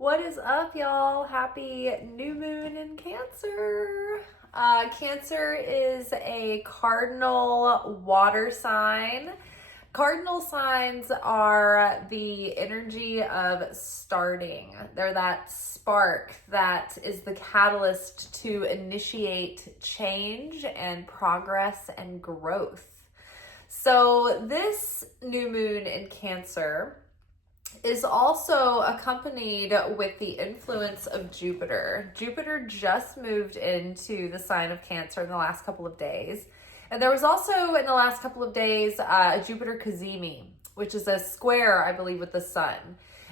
What is up, y'all? Happy new moon in Cancer. Cancer is a cardinal water sign. Cardinal signs are the energy of starting. They're that spark that is the catalyst to initiate change and progress and growth. So this new moon in Cancer is also accompanied with the influence of Jupiter. Jupiter just moved into the sign of Cancer in the last couple of days. And there was also in the last couple of days a Jupiter Cazimi, which is a square, I believe, with the sun.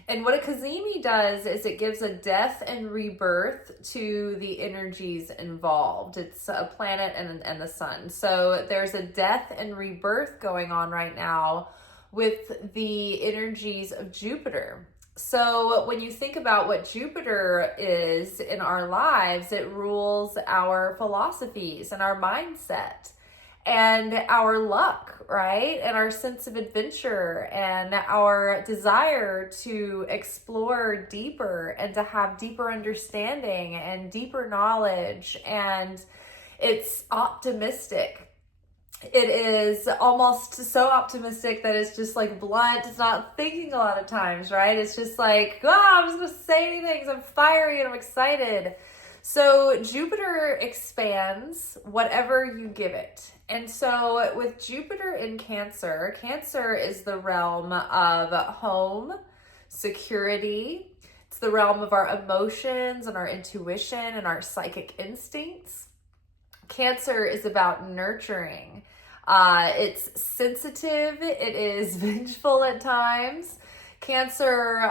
And what a Cazimi does is it gives a death and rebirth to the energies involved. It's a planet and the sun. So there's a death and rebirth going on right now with the energies of Jupiter. So when you think about what Jupiter is in our lives, it rules our philosophies and our mindset and our luck, right? And our sense of adventure and our desire to explore deeper and to have deeper understanding and deeper knowledge. And it's optimistic. It is almost so optimistic that it's just like blunt. It's not thinking a lot of times, right? It's just like, I'm just going to say anything because I'm fiery and I'm excited. So Jupiter expands whatever you give it. And so with Jupiter in Cancer, Cancer is the realm of home, security. It's the realm of our emotions and our intuition and our psychic instincts. Cancer is about nurturing. It's sensitive. It is vengeful at times. Cancer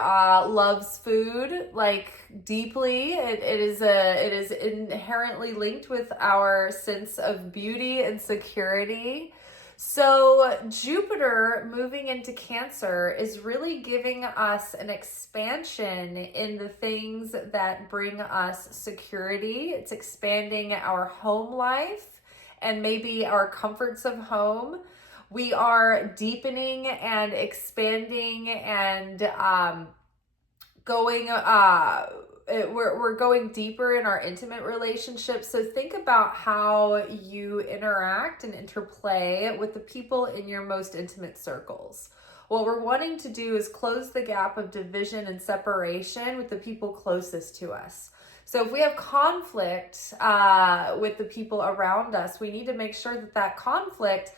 loves food like deeply. It is inherently linked with our sense of beauty and security. So Jupiter moving into Cancer is really giving us an expansion in the things that bring us security. It's expanding our home life and maybe our comforts of home. We are deepening and expanding and we're going deeper in our intimate relationships. So think about how you interact and interplay with the people in your most intimate circles. What we're wanting to do is close the gap of division and separation with the people closest to us. So if we have conflict with the people around us, we need to make sure that conflict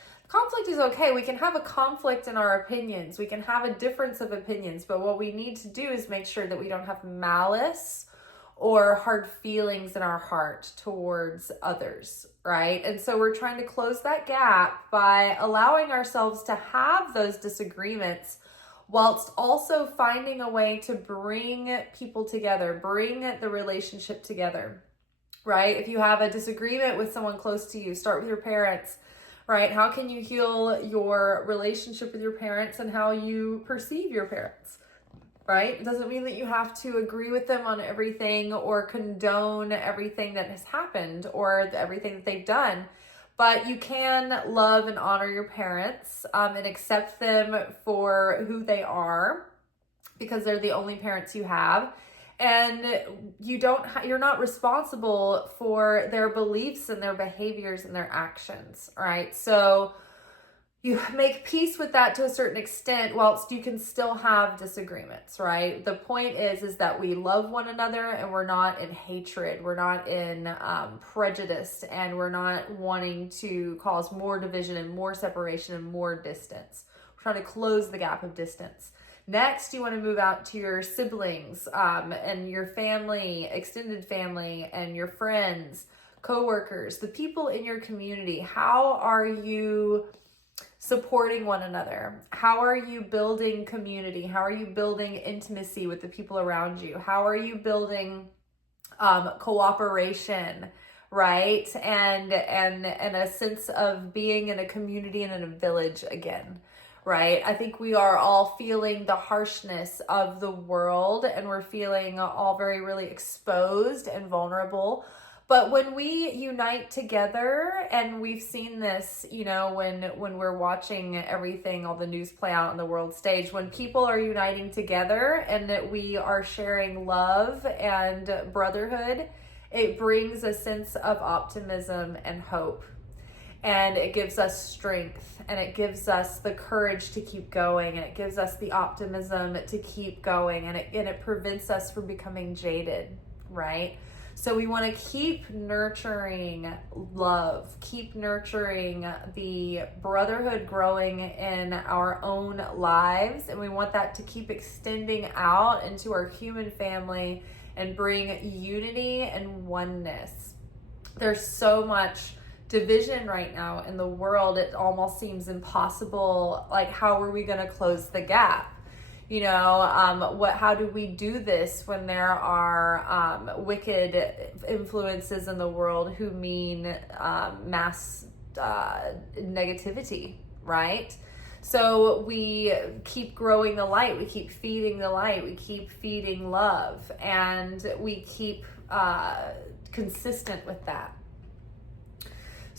is okay. We can have a conflict in our opinions. We can have a difference of opinions, but what we need to do is make sure that we don't have malice or hard feelings in our heart towards others, right? And so we're trying to close that gap by allowing ourselves to have those disagreements whilst also finding a way to bring people together, bring the relationship together, right? If you have a disagreement with someone close to you, start with your parents, right? How can you heal your relationship with your parents and how you perceive your parents, right? It doesn't mean that you have to agree with them on everything or condone everything that has happened or everything that they've done. But you can love and honor your parents and accept them for who they are because they're the only parents you have. And you're not responsible for their beliefs and their behaviors and their actions, right? So you make peace with that to a certain extent whilst you can still have disagreements, right? The point is that we love one another and we're not in hatred. We're not in prejudice, and we're not wanting to cause more division and more separation and more distance. We're trying to close the gap of distance. Next, you want to move out to your siblings and your family, extended family, and your friends, coworkers, the people in your community. How are you supporting one another? How are you building community? How are you building intimacy with the people around you? How are you building cooperation, right? And a sense of being in a community and in a village again, right? I think we are all feeling the harshness of the world, and we're feeling all very really exposed and vulnerable. But when we unite together, and we've seen this, you know, when we're watching everything, all the news play out on the world stage, when people are uniting together and that we are sharing love and brotherhood, it brings a sense of optimism and hope. And it gives us strength, and it gives us the courage to keep going, and it gives us the optimism to keep going, and it prevents us from becoming jaded, right? So we want to keep nurturing love, keep nurturing the brotherhood growing in our own lives, and we want that to keep extending out into our human family and bring unity and oneness. There's so much division right now in the world. It almost seems impossible. Like, how are we going to close the gap? You know, how do we do this when there are wicked influences in the world who mean mass negativity, right? So we keep growing the light, we keep feeding the light, we keep feeding love, and we keep consistent with that.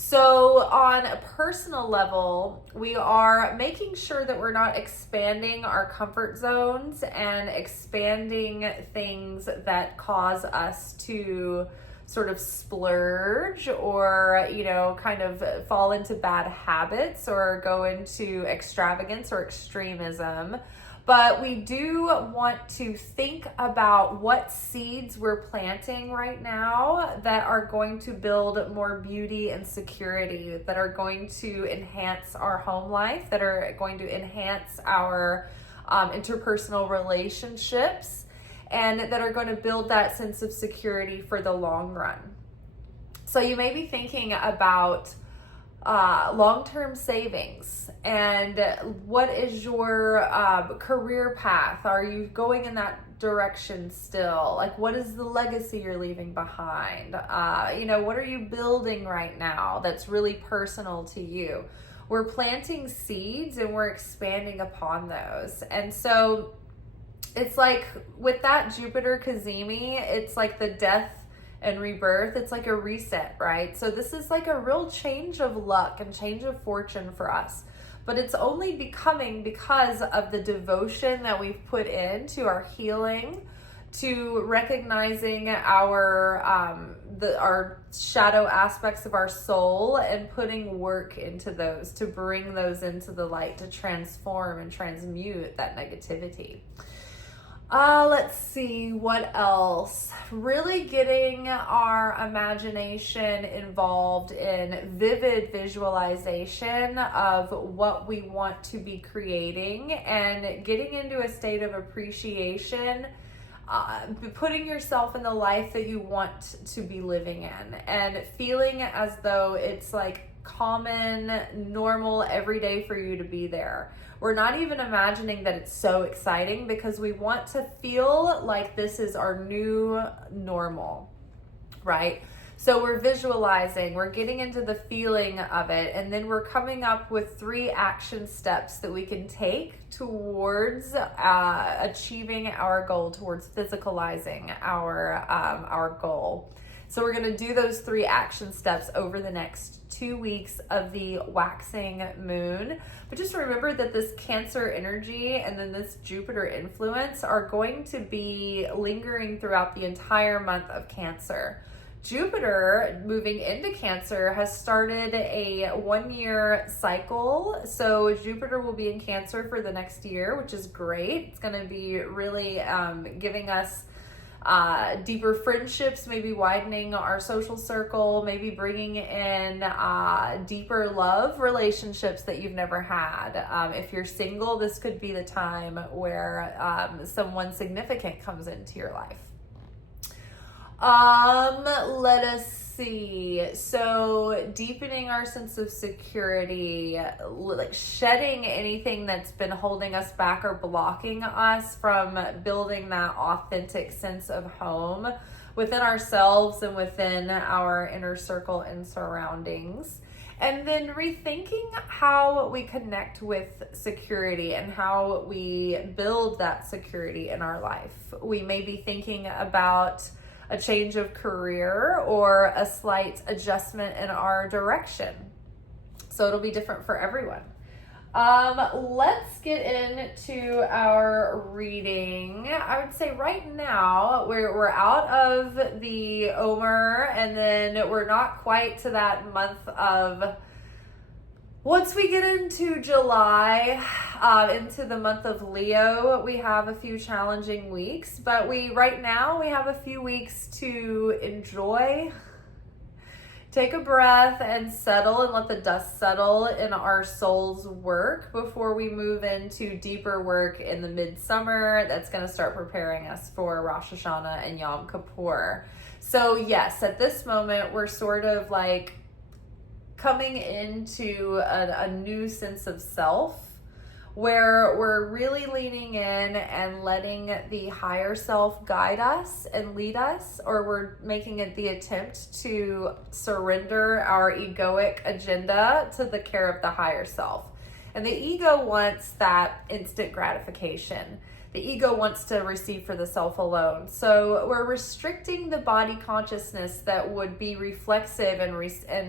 So on a personal level, we are making sure that we're not expanding our comfort zones and expanding things that cause us to sort of splurge or, you know, kind of fall into bad habits or go into extravagance or extremism. But we do want to think about what seeds we're planting right now that are going to build more beauty and security, that are going to enhance our home life, that are going to enhance our interpersonal relationships, and that are going to build that sense of security for the long run. So you may be thinking about long-term savings, and what is your career path? Are you going in that direction still? Like, what is the legacy you're leaving behind? You know, what are you building right now that's really personal to you? We're planting seeds and we're expanding upon those. And so it's like with that Jupiter Cazimi, it's like the death and rebirth. It's like a reset, right? So this is like a real change of luck and change of fortune for us. But it's only becoming because of the devotion that we've put into our healing, to recognizing our shadow aspects of our soul and putting work into those, to bring those into the light, to transform and transmute that negativity. Let's see, what else? Really getting our imagination involved in vivid visualization of what we want to be creating, and getting into a state of appreciation, putting yourself in the life that you want to be living in, and feeling as though it's like common, normal, every day for you to be there. We're not even imagining that it's so exciting, because we want to feel like this is our new normal, right? So we're visualizing, we're getting into the feeling of it, and then we're coming up with 3 action steps that we can take towards achieving our goal, towards physicalizing our goal. So we're going to do those 3 action steps over the next 2 weeks of the waxing moon. But just remember that this Cancer energy and then this Jupiter influence are going to be lingering throughout the entire month of Cancer. Jupiter moving into Cancer has started a 1-year cycle. So Jupiter will be in Cancer for the next year, which is great. It's going to be really giving us deeper friendships, maybe widening our social circle, maybe bringing in deeper love relationships that you've never had. If you're single, this could be the time where someone significant comes into your life. Let us see. So deepening our sense of security, like shedding anything that's been holding us back or blocking us from building that authentic sense of home within ourselves and within our inner circle and surroundings. And then rethinking how we connect with security and how we build that security in our life. We may be thinking about a change of career or a slight adjustment in our direction. So it'll be different for everyone. Let's get into our reading. I would say right now we're out of the Omer, and then we're not quite to that month of, once we get into July, into the month of Leo, we have a few challenging weeks, but right now we have a few weeks to enjoy. Take a breath and settle and let the dust settle in our soul's work before we move into deeper work in the midsummer that's going to start preparing us for Rosh Hashanah and Yom Kippur. So yes, at this moment, we're sort of like coming into a new sense of self, where we're really leaning in and letting the higher self guide us and lead us, or we're making it the attempt to surrender our egoic agenda to the care of the higher self. And the ego wants that instant gratification. The ego wants to receive for the self alone. So we're restricting the body consciousness that would be reflexive and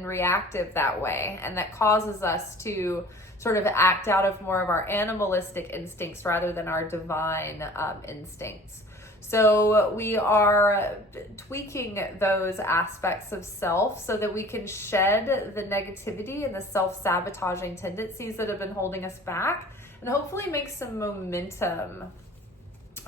reactive that way, and that causes us to sort of act out of more of our animalistic instincts rather than our divine instincts. So we are tweaking those aspects of self so that we can shed the negativity and the self-sabotaging tendencies that have been holding us back, and hopefully make some momentum.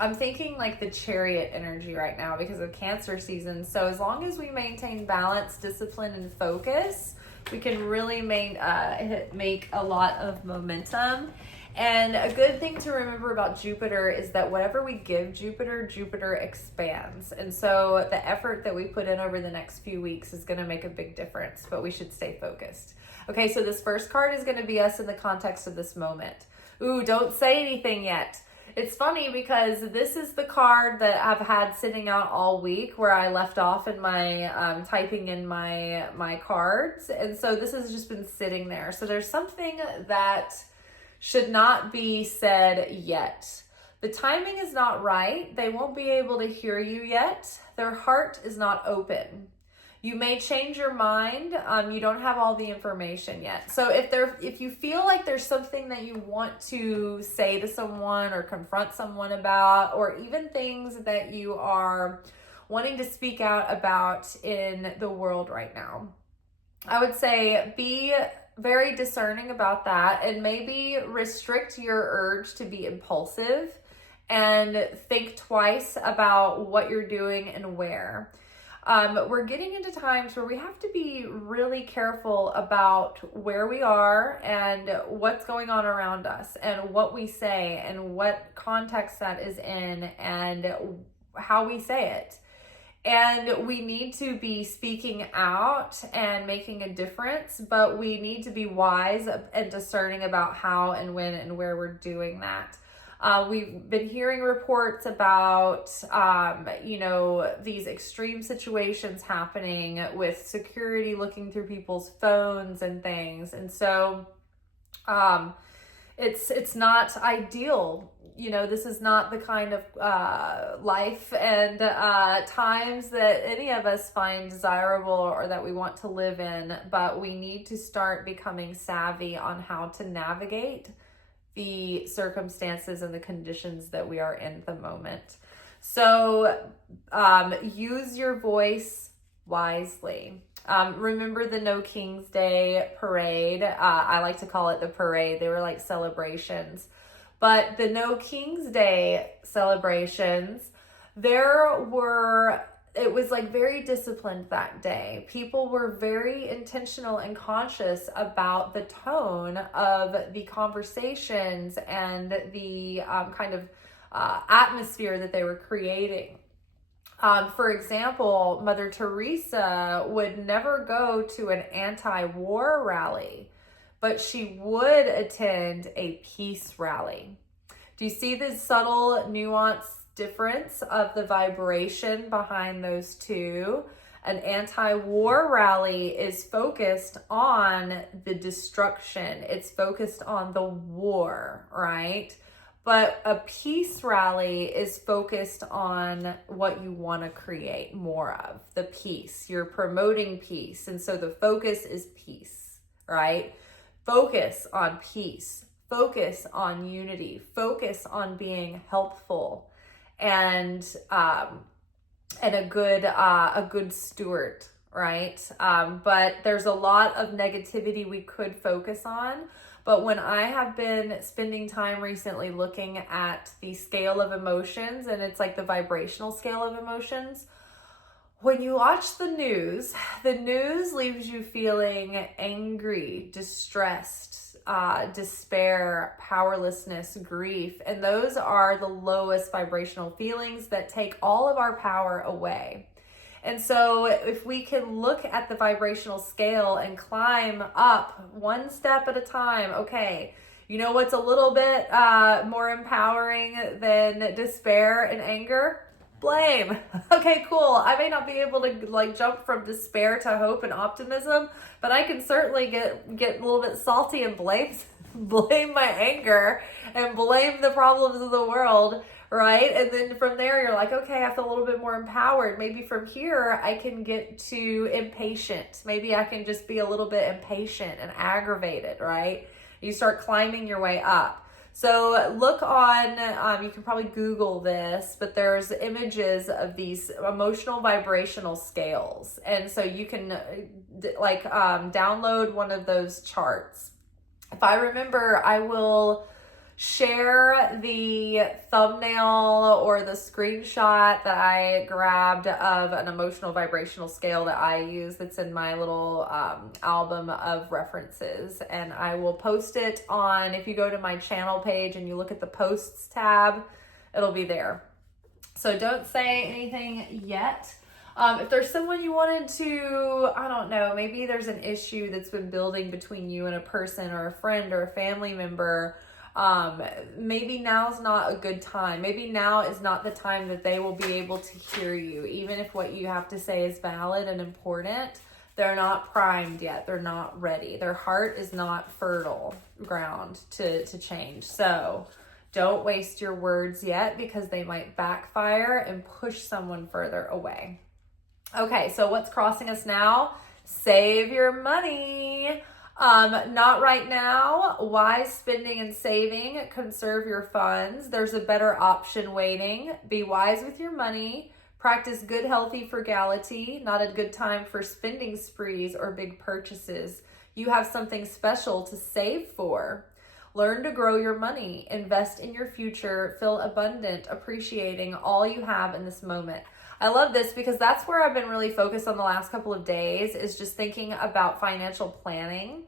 I'm thinking like the Chariot energy right now because of Cancer season. So as long as we maintain balance, discipline, and focus, we can really make a lot of momentum. And a good thing to remember about Jupiter is that whatever we give Jupiter, Jupiter expands. And so the effort that we put in over the next few weeks is going to make a big difference, but we should stay focused. Okay, so this first card is going to be us in the context of this moment. Ooh, don't say anything yet. It's funny because this is the card that I've had sitting out all week, where I left off in my typing in my cards. And so this has just been sitting there. So there's something that should not be said yet. The timing is not right. They won't be able to hear you yet. Their heart is not open. You may change your mind. You don't have all the information yet. So if you feel like there's something that you want to say to someone or confront someone about, or even things that you are wanting to speak out about in the world right now, I would say be very discerning about that, and maybe restrict your urge to be impulsive and think twice about what you're doing and where. We're getting into times where we have to be really careful about where we are and what's going on around us, and what we say and what context that is in and how we say it. And we need to be speaking out and making a difference, but we need to be wise and discerning about how and when and where we're doing that. We've been hearing reports about, these extreme situations happening with security looking through people's phones and things. And so it's not ideal. This is not the kind of life and times that any of us find desirable or that we want to live in, but we need to start becoming savvy on how to navigate the circumstances and the conditions that we are in at the moment. So use your voice wisely. Remember the No King's Day parade. I like to call it the parade. They were like celebrations. But the No King's Day celebrations, it was like very disciplined that day. People were very intentional and conscious about the tone of the conversations and the atmosphere that they were creating. For example, Mother Teresa would never go to an anti-war rally, but she would attend a peace rally. Do you see the subtle nuance difference of the vibration behind those two? An anti-war rally is focused on the destruction. It's focused on the war, right? But a peace rally is focused on what you want to create more of, the peace. You're promoting peace. And so the focus is peace, right? Focus on peace. Focus on unity. Focus on being helpful and a good steward, right? But there's a lot of negativity we could focus on. But when I have been spending time recently looking at the scale of emotions, and it's like the vibrational scale of emotions, when you watch the news leaves you feeling angry, distressed, despair, powerlessness, grief. And those are the lowest vibrational feelings that take all of our power away. And so if we can look at the vibrational scale and climb up one step at a time, okay, you know what's a little bit more empowering than despair and anger? Blame. Okay, cool. I may not be able to like jump from despair to hope and optimism, but I can certainly get a little bit salty and blame my anger and blame the problems of the world. Right? And then from there, you're like, okay, I feel a little bit more empowered. Maybe from here, I can get to impatient. Maybe I can just be a little bit impatient and aggravated, right? You start climbing your way up. So look on, you can probably Google this, but there's images of these emotional vibrational scales. And so you can download one of those charts. If I remember, I will share the thumbnail or the screenshot that I grabbed of an emotional vibrational scale that I use that's in my little album of references, and I will post it on, if you go to my channel page and you look at the posts tab, it'll be there. So don't say anything yet. If there's someone you wanted to, I don't know, maybe there's an issue that's been building between you and a person or a friend or a family member, maybe now's not a good time. Maybe now is not the time that they will be able to hear you. Even if what you have to say is valid and important, they're not primed yet. They're not ready. Their heart is not fertile ground to change. So don't waste your words yet, because they might backfire and push someone further away. Okay, so what's crossing us now? Save your money. Not right now. Wise spending and saving. Conserve your funds. There's a better option waiting. Be wise with your money. Practice good, healthy frugality. Not a good time for spending sprees or big purchases. You have something special to save for. Learn to grow your money. Invest in your future. Feel abundant, appreciating all you have in this moment. I love this because that's where I've been really focused on the last couple of days, is just thinking about financial planning.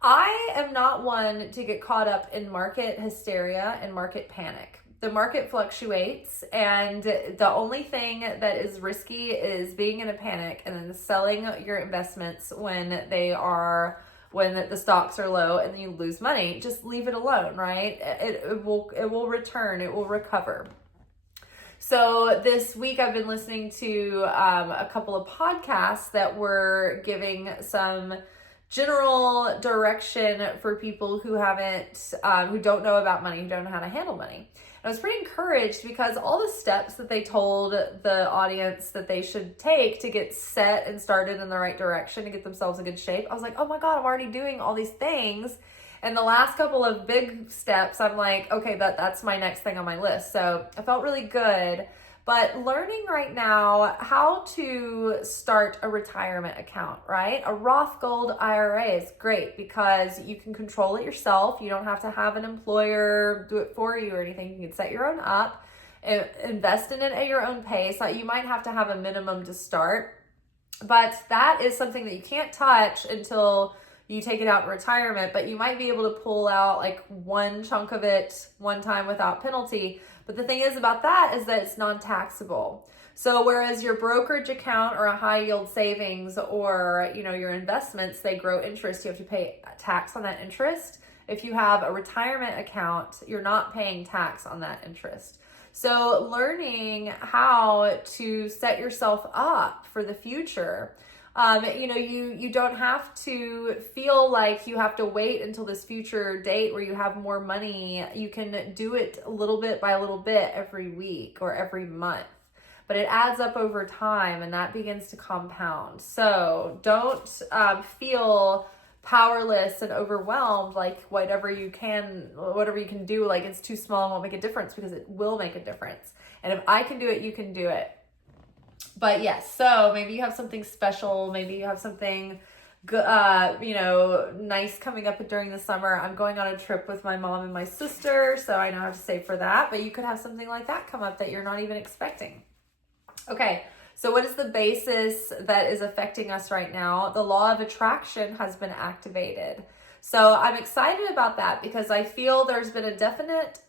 I am not one to get caught up in market hysteria and market panic. The market fluctuates, and the only thing that is risky is being in a panic and then selling your investments when the stocks are low and then you lose money. Just leave it alone, right? It will return, it will recover. So this week I've been listening to a couple of podcasts that were giving some general direction for people who don't know about money, who don't know how to handle money. And I was pretty encouraged because all the steps that they told the audience that they should take to get set and started in the right direction to get themselves in good shape, I was like, oh my God, I'm already doing all these things. And the last couple of big steps, I'm like, okay, that's my next thing on my list. So I felt really good. But learning right now how to start a retirement account, right? A Roth Gold IRA is great because you can control it yourself. You don't have to have an employer do it for you or anything. You can set your own up, invest in it at your own pace. You might have to have a minimum to start, but that is something that you can't touch until you take it out in retirement, but you might be able to pull out like one chunk of it one time without penalty. But the thing is about that is that it's non-taxable. So whereas your brokerage account or a high yield savings or, your investments, they grow interest, you have to pay tax on that interest. If you have a retirement account, you're not paying tax on that interest. So learning how to set yourself up for the future. You don't have to feel like you have to wait until this future date where you have more money. You can do it a little bit by a little bit every week or every month, but it adds up over time and that begins to compound. So don't feel powerless and overwhelmed, like whatever you can do, like it's too small and won't make a difference, because it will make a difference. And if I can do it, you can do it. But yes, so maybe you have something special. Maybe you have something good, nice coming up during the summer. I'm going on a trip with my mom and my sister, so I know how to save for that. But you could have something like that come up that you're not even expecting. Okay, so what is the basis that is affecting us right now? The law of attraction has been activated. So I'm excited about that because I feel there's been a definite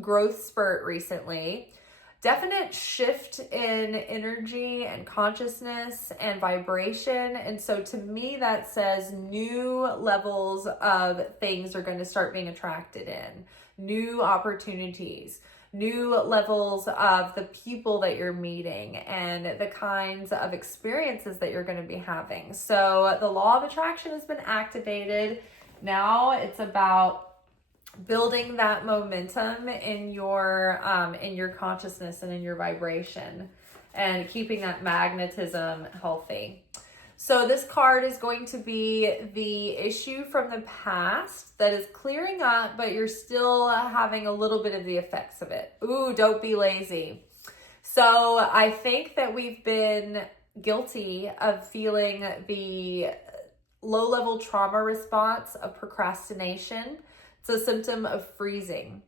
growth spurt recently. Definite shift in energy and consciousness and vibration. And so to me, that says new levels of things are going to start being attracted in, new opportunities, new levels of the people that you're meeting and the kinds of experiences that you're going to be having. So the law of attraction has been activated. Now it's about building that momentum in your consciousness and in your vibration and keeping that magnetism healthy. So this card is going to be the issue from the past that is clearing up, but you're still having a little bit of the effects of it. Ooh, don't be lazy. So I think that we've been guilty of feeling the low-level trauma response of procrastination. It's a symptom of freezing.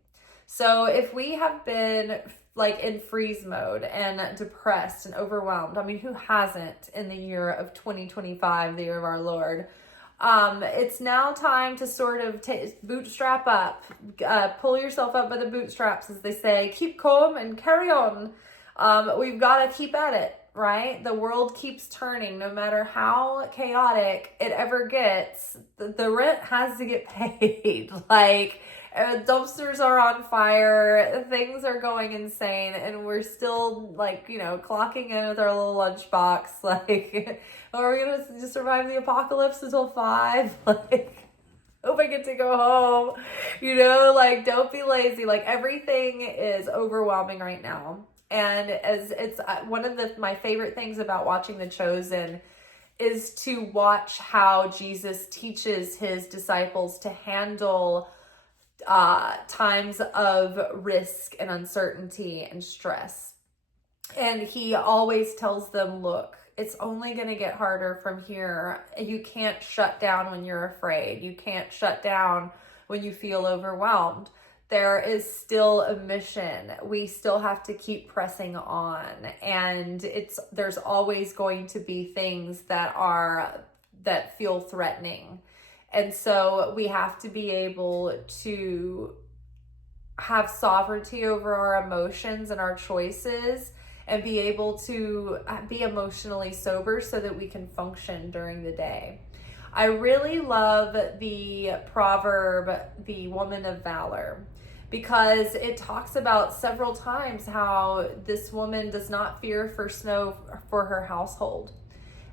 So if we have been like in freeze mode and depressed and overwhelmed, I mean, who hasn't in the year of 2025, the year of our Lord? It's now time to sort of bootstrap up, pull yourself up by the bootstraps, as they say, keep calm and carry on. We've got to keep at it, right? The world keeps turning. No matter how chaotic it ever gets, the rent has to get paid. Like, dumpsters are on fire, things are going insane, and we're still clocking in with our little lunchbox. Like, are we gonna just survive the apocalypse until 5? Like, hope I get to go home. Don't be lazy. Like, everything is overwhelming right now. And as it's one of my favorite things about watching The Chosen is to watch how Jesus teaches his disciples to handle times of risk and uncertainty and stress. And he always tells them, look, it's only going to get harder from here. You can't shut down when you're afraid. You can't shut down when you feel overwhelmed. There is still a mission. We still have to keep pressing on. And there's always going to be things that feel threatening. And so we have to be able to have sovereignty over our emotions and our choices and be able to be emotionally sober so that we can function during the day. I really love the proverb, the woman of valor, because it talks about several times how this woman does not fear for snow for her household.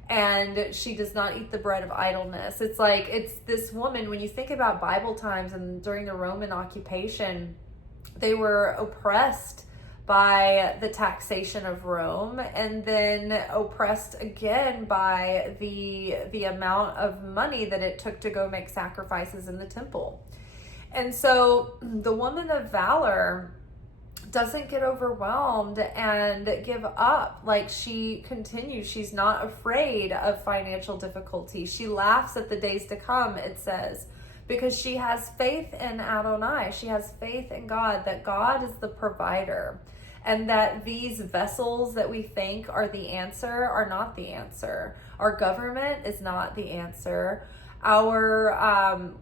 And she does not eat the bread of idleness. It's this woman, when you think about Bible times and during the Roman occupation, they were oppressed by the taxation of Rome and then oppressed again by the amount of money that it took to go make sacrifices in the temple. And so the woman of valor doesn't get overwhelmed and give up. Like, she continues. She's not afraid of financial difficulty. She laughs at the days to come, it says, because she has faith in Adonai. She has faith in God, that God is the provider, and that these vessels that we think are the answer are not the answer. Our government is not the answer. Our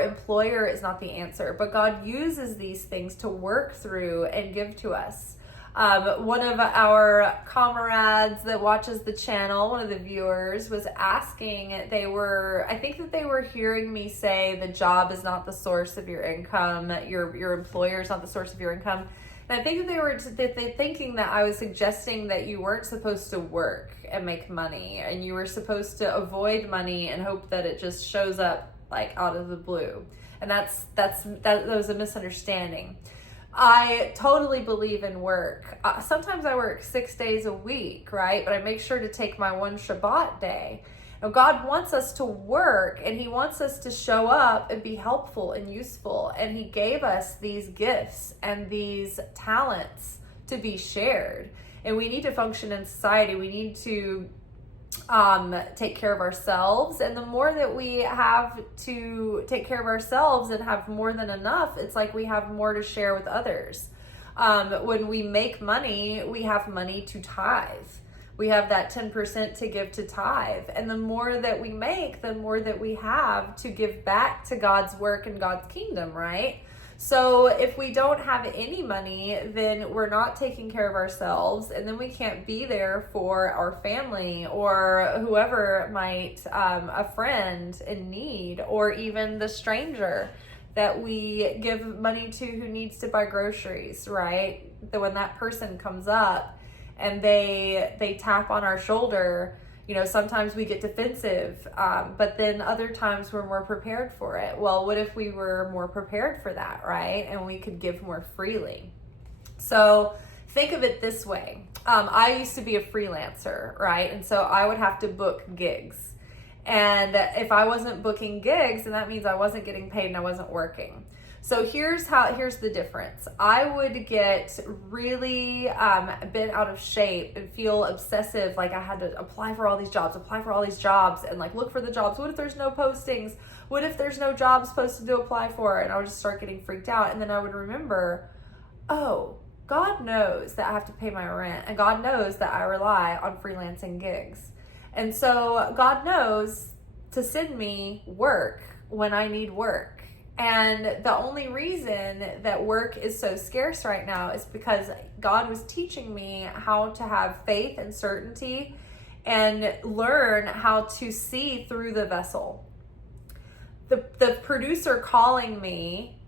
employer is not the answer, but God uses these things to work through and give to us. One of our comrades that watches the channel, one of the viewers, was asking, I think that they were hearing me say the job is not the source of your income, your employer is not the source of your income. And I think that they thinking that I was suggesting that you weren't supposed to work and make money, and you were supposed to avoid money and hope that it just shows up like out of the blue. And that was a misunderstanding. I totally believe in work. Sometimes I work 6 days a week, right? But I make sure to take my one Shabbat day. Now, God wants us to work, and he wants us to show up and be helpful and useful. And he gave us these gifts and these talents to be shared. And we need to function in society. We need to take care of ourselves. And the more that we have to take care of ourselves and have more than enough, it's like we have more to share with others. When we make money, we have money to tithe. We have that 10% to give to tithe. And the more that we make, the more that we have to give back to God's work and God's kingdom, right? So if we don't have any money, then we're not taking care of ourselves, and then we can't be there for our family or whoever might, a friend in need, or even the stranger that we give money to who needs to buy groceries, right? When that person comes up and they tap on our shoulder, you know, sometimes we get defensive, but then other times we're more prepared for it. Well, what if we were more prepared for that, right? And we could give more freely. So think of it this way. I used to be a freelancer, right? And so I would have to book gigs. And if I wasn't booking gigs, then that means I wasn't getting paid and I wasn't working. So here's the difference. I would get really bent out of shape and feel obsessive, like I had to apply for all these jobs, and like look for the jobs. What if there's no postings? What if there's no jobs posted to apply for? And I would just start getting freaked out. And then I would remember, oh, God knows that I have to pay my rent, and God knows that I rely on freelancing gigs. And so God knows to send me work when I need work. And the only reason that work is so scarce right now is because God was teaching me how to have faith and certainty and learn how to see through the vessel. The producer calling me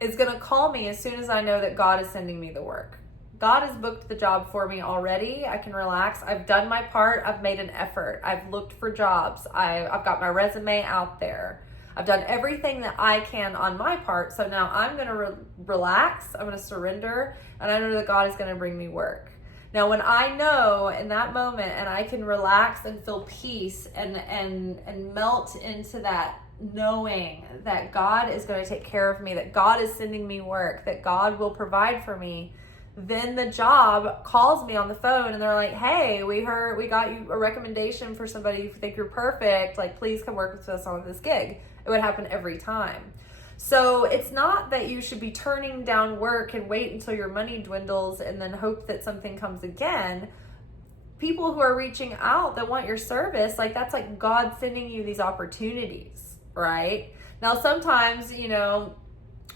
is going to call me as soon as I know that God is sending me the work. God has booked the job for me already. I can relax. I've done my part. I've made an effort. I've looked for jobs. I've got my resume out there. I've done everything that I can on my part. So now I'm going to relax. I'm going to surrender. And I know that God is going to bring me work. Now, when I know in that moment and I can relax and feel peace and melt into that knowing that God is going to take care of me, that God is sending me work, that God will provide for me, then the job calls me on the phone and they're like, hey, we got you a recommendation for somebody who think you're perfect. Like, please come work with us on this gig. It would happen every time. So it's not that you should be turning down work and wait until your money dwindles and then hope that something comes again. People who are reaching out that want your service, like that's like God sending you these opportunities, right? Now, sometimes, you know,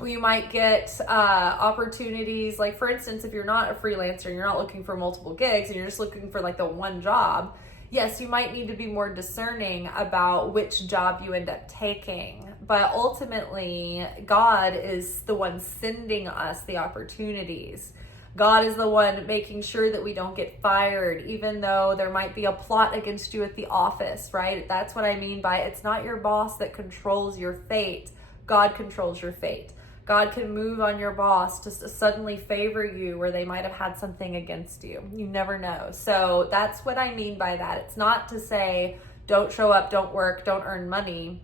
you might get opportunities, like for instance, if you're not a freelancer and you're not looking for multiple gigs and you're just looking for like the one job, yes, you might need to be more discerning about which job you end up taking. But ultimately, God is the one sending us the opportunities. God is the one making sure that we don't get fired, even though there might be a plot against you at the office, right? That's what I mean by it's not your boss that controls your fate. God controls your fate. God can move on your boss just to suddenly favor you where they might have had something against you. You never know. So that's what I mean by that. It's not to say don't show up, don't work, don't earn money.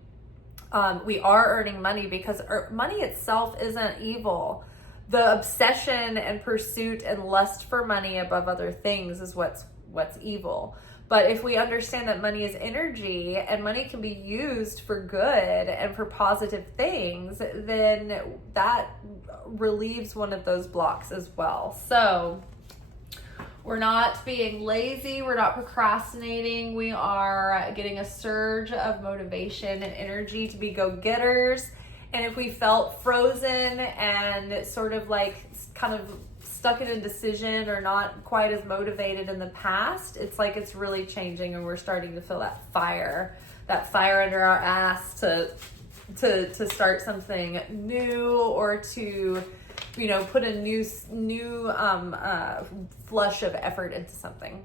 We are earning money because money itself isn't evil. The obsession and pursuit and lust for money above other things is what's evil. But if we understand that money is energy and money can be used for good and for positive things, then that relieves one of those blocks as well. So we're not being lazy. We're not procrastinating. We are getting a surge of motivation and energy to be go-getters. And if we felt frozen and sort of like kind of stuck in a decision or not quite as motivated in the past, it's like it's really changing and we're starting to feel that fire under our ass to start something new or to put a new flush of effort into something.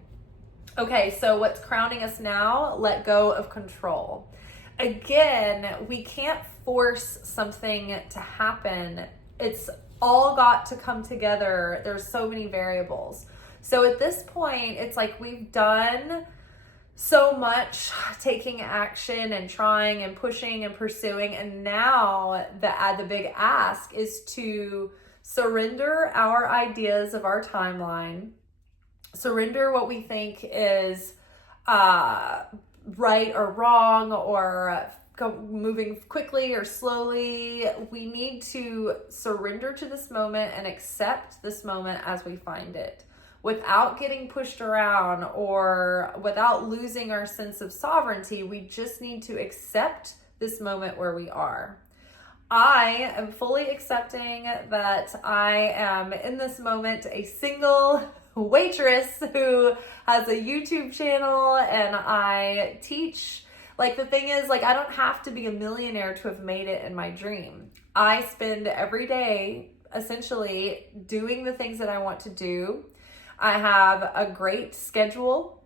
Okay, so what's crowning us now? Let go of control. Again, we can't force something to happen. It's all got to come together. There's so many variables. So at this point, it's like we've done so much taking action and trying and pushing and pursuing. And now the big ask is to surrender our ideas of our timeline, surrender what we think is right or wrong, or moving quickly or slowly. We need to surrender to this moment and accept this moment as we find it, without getting pushed around or without losing our sense of sovereignty. We just need to accept this moment where we are. I am fully accepting that I am in this moment a single waitress who has a YouTube channel, and I teach. Like, the thing is, like, I don't have to be a millionaire to have made it in my dream. I spend every day essentially doing the things that I want to do. I have a great schedule,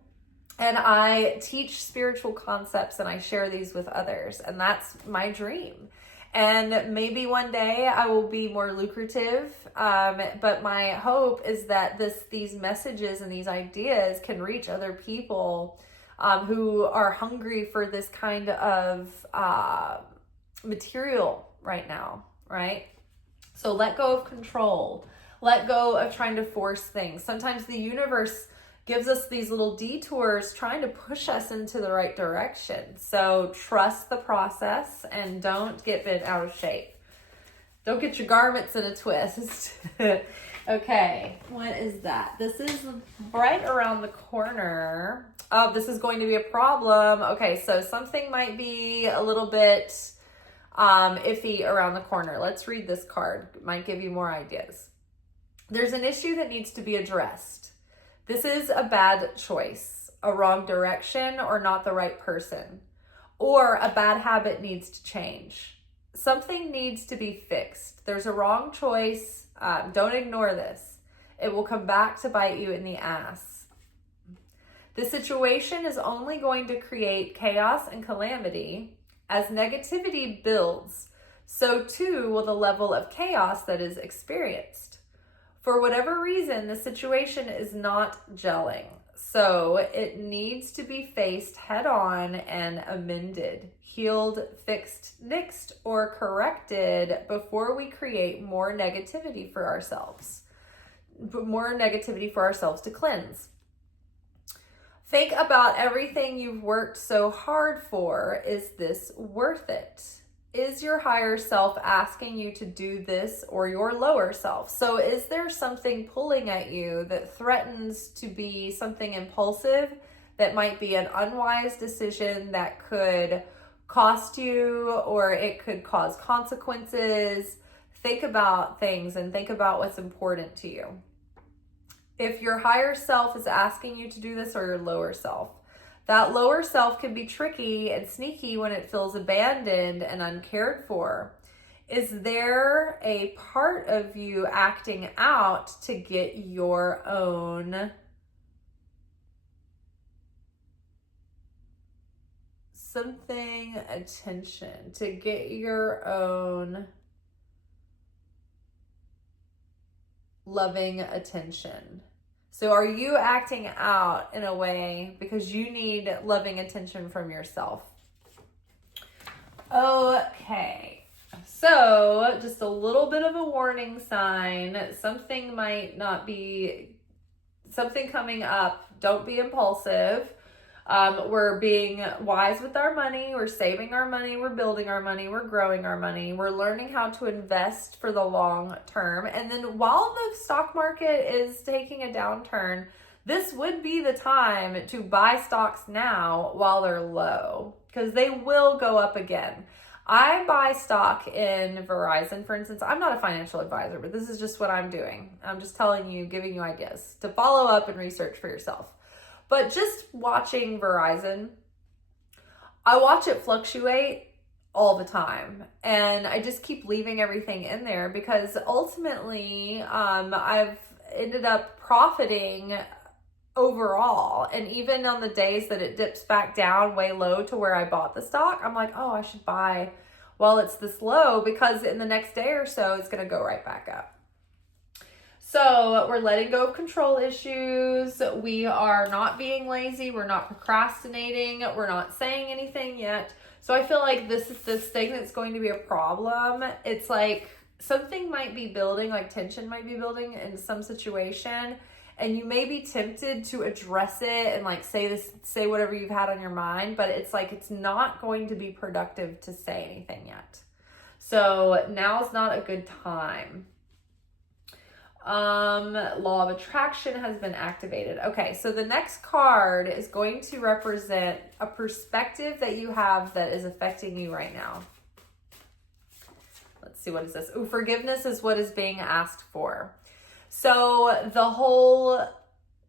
and I teach spiritual concepts, and I share these with others, and that's my dream. And maybe one day I will be more lucrative, but my hope is that these messages and these ideas can reach other people who are hungry for this kind of material right now, right? So let go of control. Let go of trying to force things. Sometimes the universe gives us these little detours trying to push us into the right direction. So trust the process and don't get bent out of shape. Don't get your garments in a twist. Okay, what is that? This is right around the corner. Oh, this is going to be a problem. Okay, so something might be a little bit iffy around the corner. Let's read this card. It might give you more ideas. There's an issue that needs to be addressed. This is a bad choice, a wrong direction, or not the right person, or a bad habit needs to change. Something needs to be fixed. There's a wrong choice. Don't ignore this. It will come back to bite you in the ass. The situation is only going to create chaos and calamity. As negativity builds, so too will the level of chaos that is experienced. For whatever reason, the situation is not gelling, so it needs to be faced head on and amended, healed, fixed, nixed, or corrected before we create more negativity for ourselves. More negativity for ourselves to cleanse. Think about everything you've worked so hard for. Is this worth it? Is your higher self asking you to do this, or your lower self? So is there something pulling at you that threatens to be something impulsive, that might be an unwise decision that could cost you, or it could cause consequences? Think about things and think about what's important to you. If your higher self is asking you to do this, or your lower self. That lower self can be tricky and sneaky when it feels abandoned and uncared for. Is there a part of you acting out to get your own attention, to get your own loving attention? So are you acting out in a way because you need loving attention from yourself? Okay, so just a little bit of a warning sign. Something might not be, something coming up. Don't be impulsive. We're being wise with our money. We're saving our money. We're building our money. We're growing our money. We're learning how to invest for the long term. And then while the stock market is taking a downturn, this would be the time to buy stocks now while they're low, because they will go up again. I buy stock in Verizon, for instance. I'm not a financial advisor, but this is just what I'm doing. I'm just telling you, giving you ideas to follow up and research for yourself. But just watching Verizon, I watch it fluctuate all the time. And I just keep leaving everything in there because ultimately I've ended up profiting overall. And even on the days that it dips back down way low to where I bought the stock, I'm like, oh, I should buy while it's this low, because in the next day or so, it's going to go right back up. So we're letting go of control issues. We are not being lazy. We're not procrastinating. We're not saying anything yet. So I feel like this thing that's going to be a problem. It's like something might be building, like tension might be building in some situation, and you may be tempted to address it and like say whatever you've had on your mind, but it's like it's not going to be productive to say anything yet. So now's not a good time. Law of attraction has been activated. Okay, so the next card is going to represent a perspective that you have that is affecting you right now. Let's see, what is this? Oh, forgiveness is what is being asked for. So the whole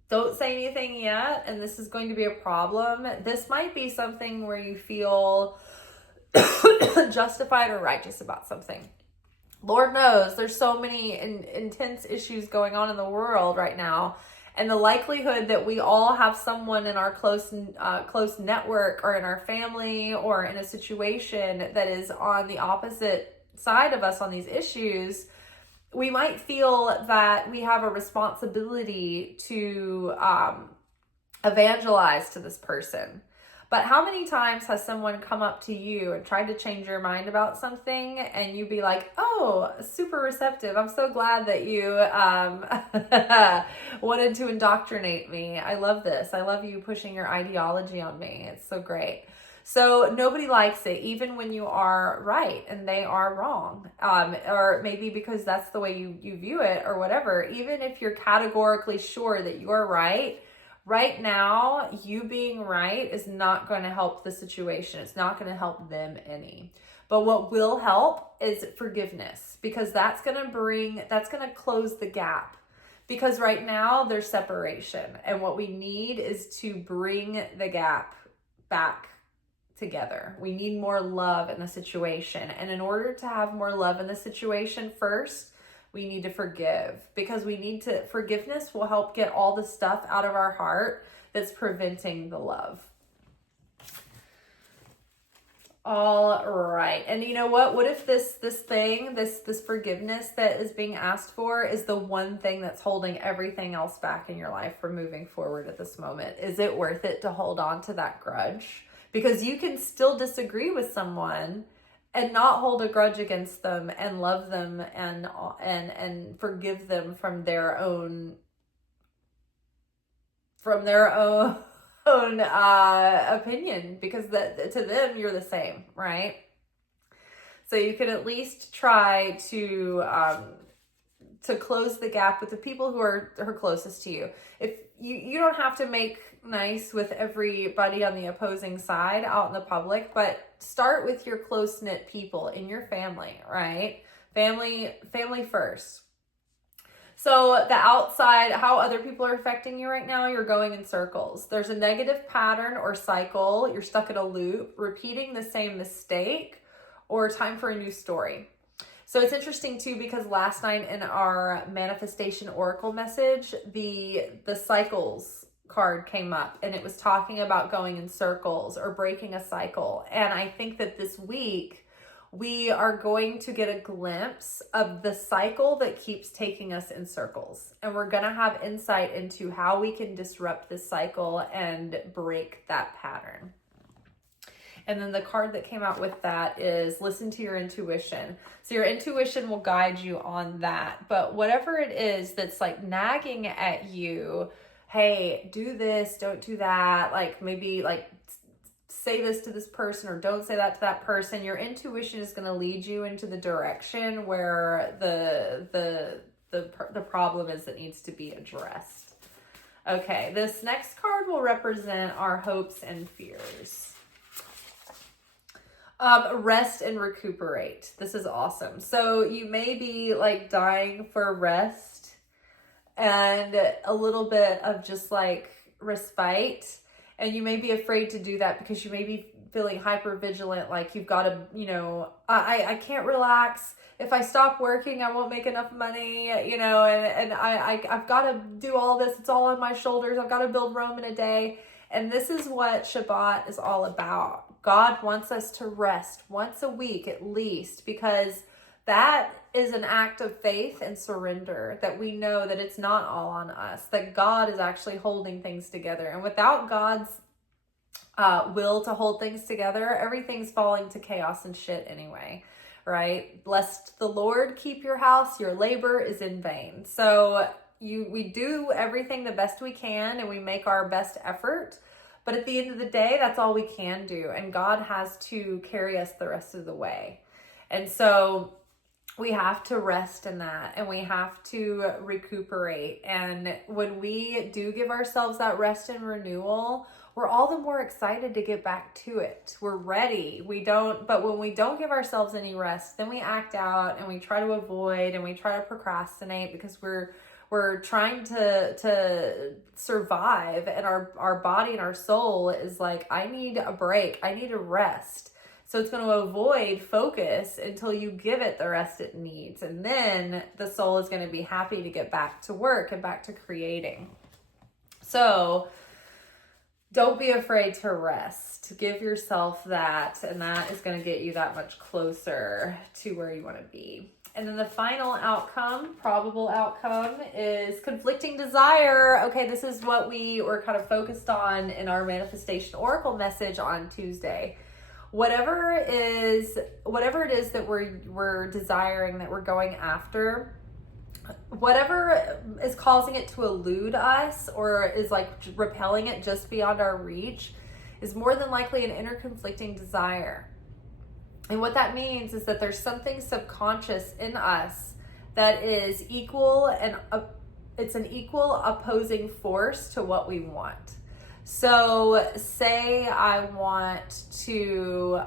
don't say anything yet, and this is going to be a problem. This might be something where you feel justified or righteous about something. Lord knows there's so many intense issues going on in the world right now. And the likelihood that we all have someone in our close network or in our family or in a situation that is on the opposite side of us on these issues, we might feel that we have a responsibility to evangelize to this person. But how many times has someone come up to you and tried to change your mind about something, and you be like, oh, super receptive. I'm so glad that you wanted to indoctrinate me. I love this. I love you pushing your ideology on me. It's so great. So nobody likes it, even when you are right and they are wrong. Or maybe because that's the way you view it or whatever. Even if you're categorically sure that you're right now, you being right is not going to help the situation. It's not going to help them any. But what will help is forgiveness, because that's going to close the gap. Because right now there's separation, and what we need is to bring the gap back together. We need more love in the situation. And in order to have more love in the situation, first, we need to forgive, because forgiveness will help get all the stuff out of our heart that's preventing the love. All right. And you know what? What if this forgiveness that is being asked for is the one thing that's holding everything else back in your life from moving forward at this moment? Is it worth it to hold on to that grudge? Because you can still disagree with someone and not hold a grudge against them and love them and forgive them from their own opinion, because to them you're the same, right? So you can at least try to close the gap with the people who are closest to you. If you don't have to make nice with everybody on the opposing side out in the public, but start with your close-knit people in your family, right? Family first. So the outside, how other people are affecting you right now, you're going in circles. There's a negative pattern or cycle. You're stuck in a loop, repeating the same mistake, or time for a new story. So it's interesting too, because last night in our manifestation oracle message, the cycles card came up, and it was talking about going in circles or breaking a cycle. And I think that this week we are going to get a glimpse of the cycle that keeps taking us in circles. And we're going to have insight into how we can disrupt this cycle and break that pattern. And then the card that came out with that is listen to your intuition. So your intuition will guide you on that. But whatever it is that's like nagging at you, hey, do this, don't do that. Like maybe like say this to this person or don't say that to that person. Your intuition is going to lead you into the direction where the problem is that needs to be addressed. Okay, this next card will represent our hopes and fears. Rest and recuperate. This is awesome. So you may be like dying for rest and a little bit of just like respite. And you may be afraid to do that because you may be feeling hyper vigilant, like you've got to, I can't relax. If I stop working, I won't make enough money, and I've got to do all this. It's all on my shoulders. I've got to build Rome in a day. And this is what Shabbat is all about. God wants us to rest once a week at least, because that is an act of faith and surrender, that we know that it's not all on us, that God is actually holding things together. And without God's will to hold things together, everything's falling to chaos and shit anyway, right? Blessed the Lord, keep your house, your labor is in vain. So we do everything the best we can, and we make our best effort, but at the end of the day, that's all we can do, and God has to carry us the rest of the way. And so we have to rest in that, and we have to recuperate. And when we do give ourselves that rest and renewal, we're all the more excited to get back to it. We're ready. But when we don't give ourselves any rest, then we act out and we try to avoid and we try to procrastinate, because we're trying to survive, and our body and our soul is like, I need a break. I need a rest. So it's going to avoid focus until you give it the rest it needs. And then the soul is going to be happy to get back to work and back to creating. So don't be afraid to rest. Give yourself that, and that is going to get you that much closer to where you want to be. And then the final outcome, probable outcome, is conflicting desire. Okay, this is what we were kind of focused on in our manifestation oracle message on Tuesday. Whatever it is that we're desiring, that we're going after, whatever is causing it to elude us or is like repelling it just beyond our reach, is more than likely an inner conflicting desire. And what that means is that there's something subconscious in us that is equal, and it's an equal opposing force to what we want. So say I want to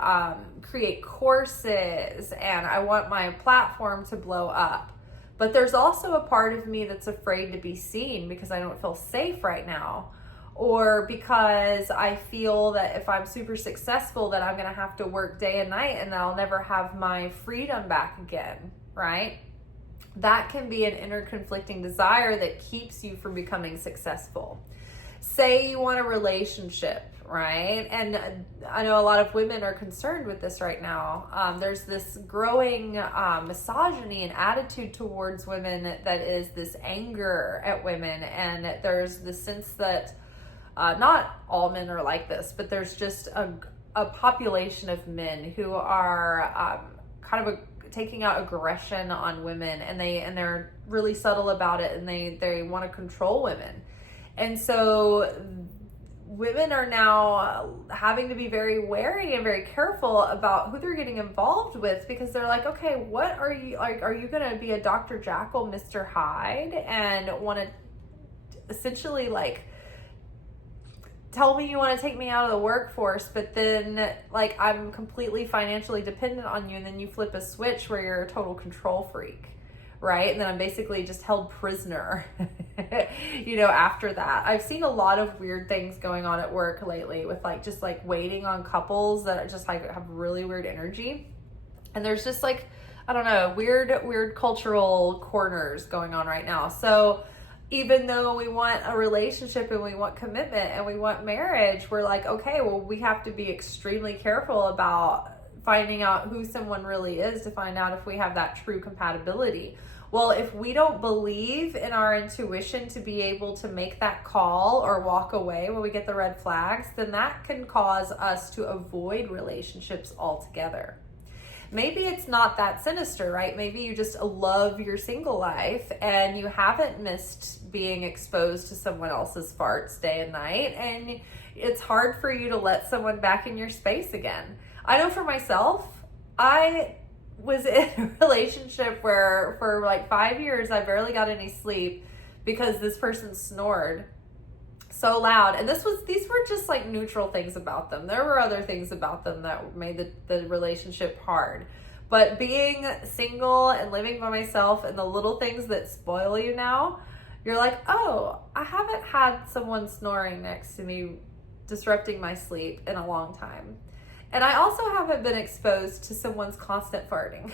create courses and I want my platform to blow up, but there's also a part of me that's afraid to be seen because I don't feel safe right now, or because I feel that if I'm super successful that I'm going to have to work day and night and I'll never have my freedom back again, right? That can be an inner conflicting desire that keeps you from becoming successful. Say you want a relationship, right? And I know a lot of women are concerned with this right now. There's this growing misogyny and attitude towards women that is this anger at women. And there's the sense that not all men are like this, but there's just a population of men who are taking out aggression on women, and they're really subtle about it, and they want to control women. And so women are now having to be very wary and very careful about who they're getting involved with, because they're like, okay, what are you like? Are you going to be a Dr. Jekyll, Mr. Hyde, and want to essentially like tell me you want to take me out of the workforce, but then like I'm completely financially dependent on you, and then you flip a switch where you're a total control freak, right? And then I'm basically just held prisoner, after that. I've seen a lot of weird things going on at work lately with just waiting on couples that are just like have really weird energy. And there's just like, I don't know, weird cultural corners going on right now. So even though we want a relationship and we want commitment and we want marriage, we're like, okay, well, we have to be extremely careful about finding out who someone really is to find out if we have that true compatibility. Well, if we don't believe in our intuition to be able to make that call or walk away when we get the red flags, then that can cause us to avoid relationships altogether. Maybe it's not that sinister, right? Maybe you just love your single life and you haven't missed being exposed to someone else's farts day and night, and it's hard for you to let someone back in your space again. I know for myself, I was in a relationship where for like 5 years I barely got any sleep because this person snored so loud. And these were just like neutral things about them. There were other things about them that made the relationship hard. But being single and living by myself and the little things that spoil you now, you're like, oh, I haven't had someone snoring next to me disrupting my sleep in a long time. And I also haven't been exposed to someone's constant farting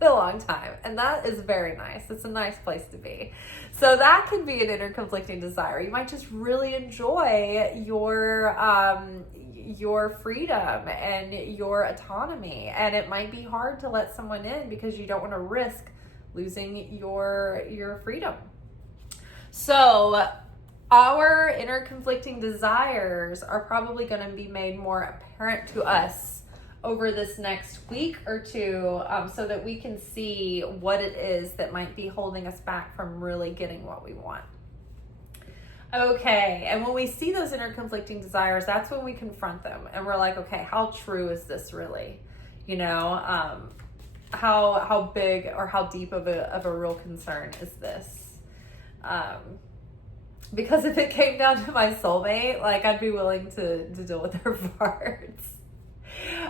in a long time. And that is very nice. It's a nice place to be. So that could be an inner conflicting desire. You might just really enjoy your freedom and your autonomy. And it might be hard to let someone in because you don't want to risk losing your freedom. So our inner conflicting desires are probably going to be made more apparent to us over this next week or two, so that we can see what it is that might be holding us back from really getting what we want. Okay, and when we see those inner conflicting desires, that's when we confront them and we're like, okay, how true is this really? You know, how big or how deep of a real concern is this? Because if it came down to my soulmate, like, I'd be willing to deal with their farts.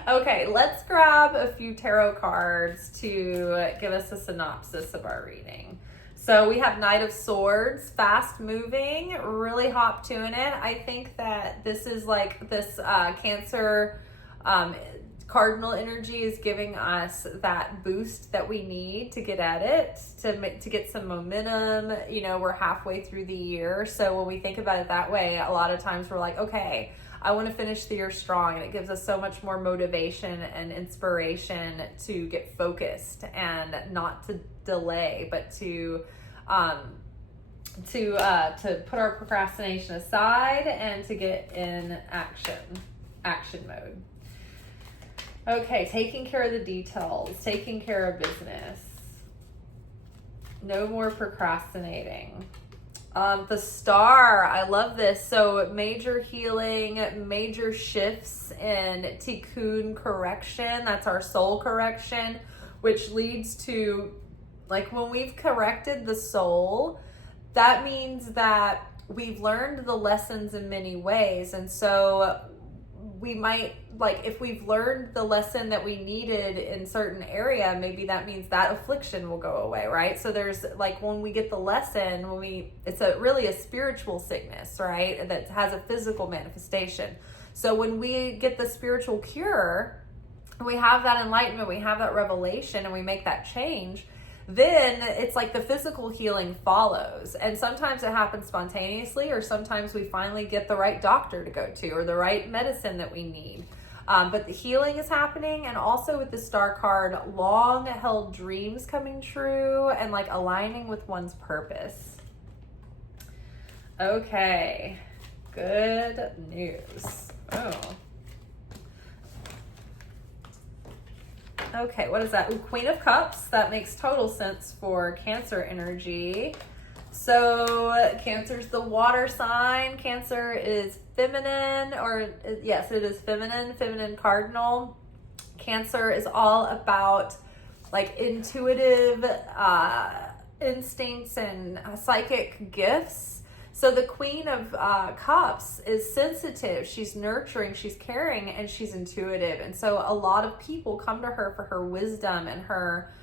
Okay, let's grab a few tarot cards to give us a synopsis of our reading. So we have Knight of Swords, fast moving, really hop to in it. I think that this is like this Cancer cardinal energy is giving us that boost that we need to get at it, to get some momentum. You know, we're halfway through the year. So when we think about it that way, a lot of times we're like, okay, I want to finish the year strong. And it gives us so much more motivation and inspiration to get focused and not to delay, but to put our procrastination aside and to get in action mode. Okay, taking care of the details, taking care of business. No more procrastinating. The Star, I love this. So major healing, major shifts in tikkun correction. That's our soul correction, which leads to, like, when we've corrected the soul, that means that we've learned the lessons in many ways. And so we might, like, if we've learned the lesson that we needed in certain area, maybe that means that affliction will go away, right? So there's, like, when we get the lesson, it's really a spiritual sickness, right? That has a physical manifestation. So when we get the spiritual cure, we have that enlightenment, we have that revelation, and we make that change, then it's like the physical healing follows. And sometimes it happens spontaneously, or sometimes we finally get the right doctor to go to or the right medicine that we need. But the healing is happening. And also with the Star card, long held dreams coming true and like aligning with one's purpose. Okay, good news. Oh. Okay, what is that? Ooh, Queen of Cups. That makes total sense for Cancer energy. So Cancer's the water sign. Cancer is feminine, or yes, it is feminine cardinal. Cancer is all about like intuitive instincts and psychic gifts. So the Queen of Cups is sensitive, she's nurturing, she's caring, and she's intuitive. And so a lot of people come to her for her wisdom and her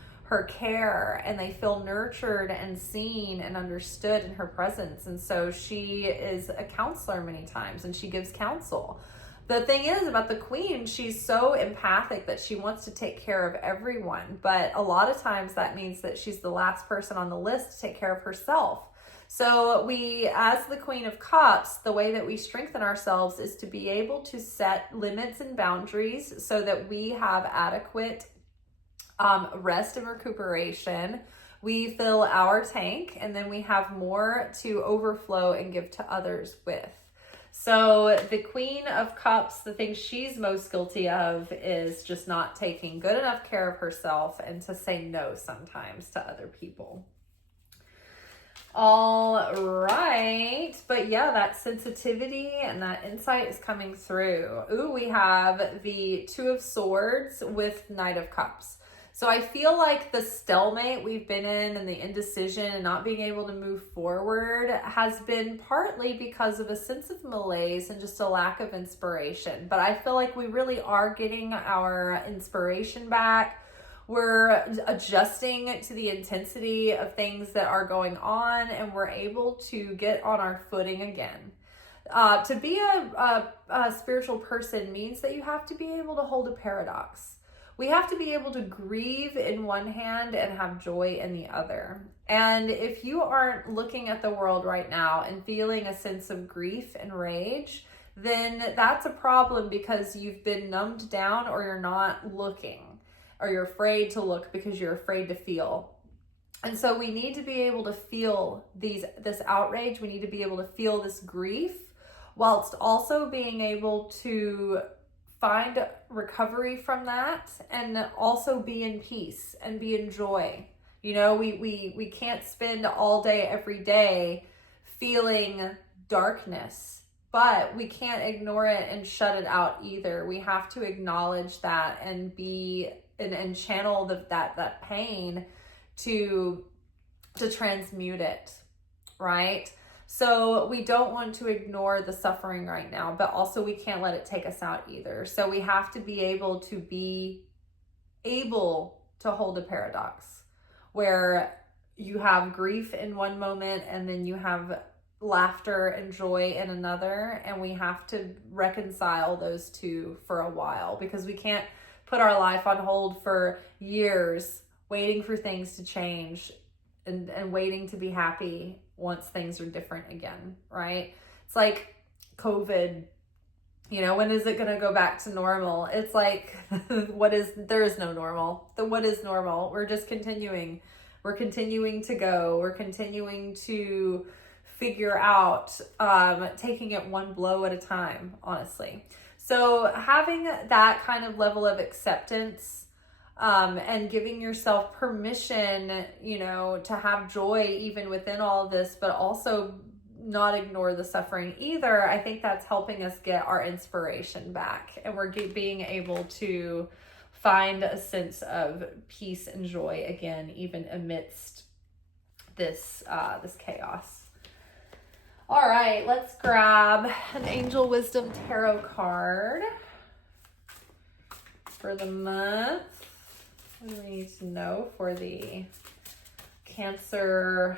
care, and they feel nurtured and seen and understood in her presence. And so she is a counselor many times, and she gives counsel. The thing is about the Queen, she's so empathic that she wants to take care of everyone. But a lot of times that means that she's the last person on the list to take care of herself. So we, as the Queen of Cups, the way that we strengthen ourselves is to be able to set limits and boundaries so that we have adequate rest and recuperation. We fill our tank, and then we have more to overflow and give to others with. So the Queen of Cups, the thing she's most guilty of is just not taking good enough care of herself and to say no sometimes to other people. All right, but yeah, that sensitivity and that insight is coming through. Ooh, we have the Two of Swords with Knight of Cups. So I feel like the stalemate we've been in and the indecision and not being able to move forward has been partly because of a sense of malaise and just a lack of inspiration. But I feel like we really are getting our inspiration back. We're adjusting to the intensity of things that are going on, and we're able to get on our footing again. To be a spiritual person means that you have to be able to hold a paradox. We have to be able to grieve in one hand and have joy in the other. And if you aren't looking at the world right now and feeling a sense of grief and rage, then that's a problem, because you've been numbed down, or you're not looking, or you're afraid to look because you're afraid to feel. And so we need to be able to feel this outrage. We need to be able to feel this grief, whilst also being able to find recovery from that, and also be in peace and be in joy. You know, we can't spend all day, every day feeling darkness, but we can't ignore it and shut it out either. We have to acknowledge that and be and channel that pain to transmute it, right? So we don't want to ignore the suffering right now, but also we can't let it take us out either. So we have to be able to hold a paradox where you have grief in one moment and then you have laughter and joy in another, and we have to reconcile those two for a while, because we can't put our life on hold for years waiting for things to change and waiting to be happy once things are different again, right? It's like COVID, you know, when is it going to go back to normal? It's like, there is no normal. What is normal? We're just continuing. We're continuing to go. We're continuing to figure out, taking it one blow at a time, honestly. So having that kind of level of acceptance, and giving yourself permission, you know, to have joy even within all of this, but also not ignore the suffering either. I think that's helping us get our inspiration back, and we're being able to find a sense of peace and joy again, even amidst this chaos. All right, let's grab an Angel Wisdom Tarot card for the month. What do we need to know for the Cancer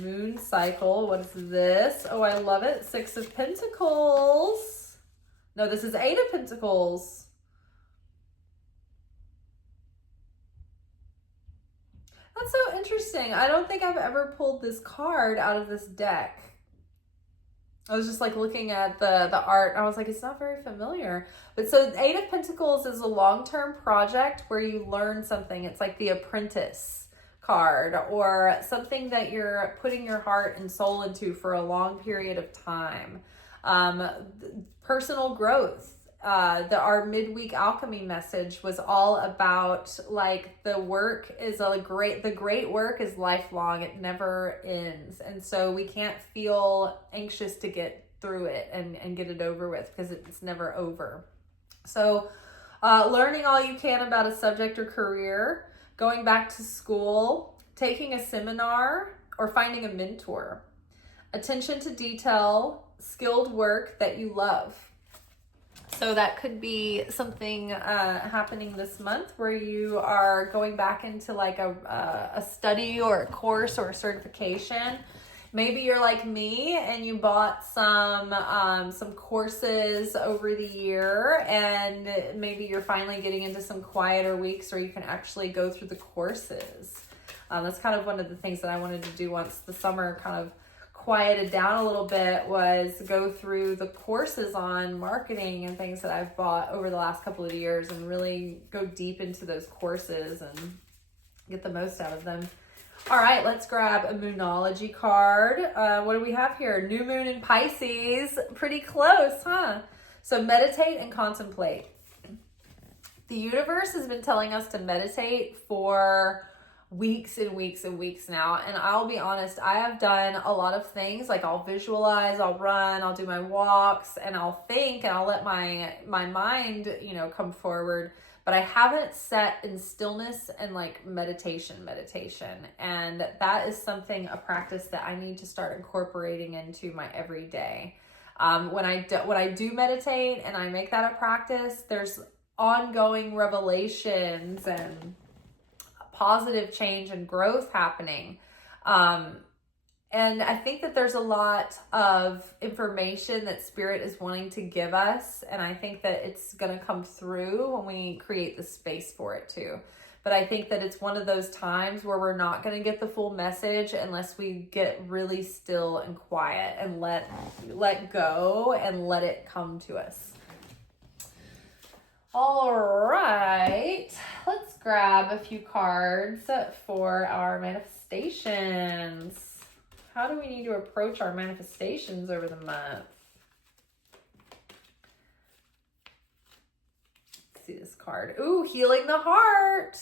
moon cycle? What is this? Oh, I love it. 6 of Pentacles. No, this is 8 of Pentacles. That's so interesting. I don't think I've ever pulled this card out of this deck. I was just like looking at the art, and I was like, it's not very familiar. But so 8 of Pentacles is a long-term project where you learn something. It's like the Apprentice card, or something that you're putting your heart and soul into for a long period of time. Personal growth. Our midweek alchemy message was all about like the great work is lifelong. It never ends. And so we can't feel anxious to get through it and get it over with, because it's never over. So learning all you can about a subject or career, going back to school, taking a seminar, or finding a mentor. Attention to detail, skilled work that you love. So that could be something happening this month where you are going back into like a study or a course or a certification. Maybe you're like me and you bought some courses over the year, and maybe you're finally getting into some quieter weeks where you can actually go through the courses. That's kind of one of the things that I wanted to do once the summer kind of quieted down a little bit, was go through the courses on marketing and things that I've bought over the last couple of years, and really go deep into those courses and get the most out of them. All right, let's grab a Moonology card. What do we have here? New moon in Pisces. Pretty close, huh? So meditate and contemplate. The universe has been telling us to meditate for weeks and weeks and weeks now. And I'll be honest, I have done a lot of things. Like I'll visualize, I'll run, I'll do my walks, and I'll think, and I'll let my mind, come forward. But I haven't sat in stillness and like meditation. And that is a practice that I need to start incorporating into my everyday. When I do meditate and I make that a practice, there's ongoing revelations and positive change and growth happening. And I think that there's a lot of information that Spirit is wanting to give us. And I think that it's going to come through when we create the space for it too. But I think that it's one of those times where we're not going to get the full message unless we get really still and quiet and let go and let it come to us. All right, let's grab a few cards for our manifestations. How do we need to approach our manifestations over the month? Let's see this card. Ooh, healing the heart.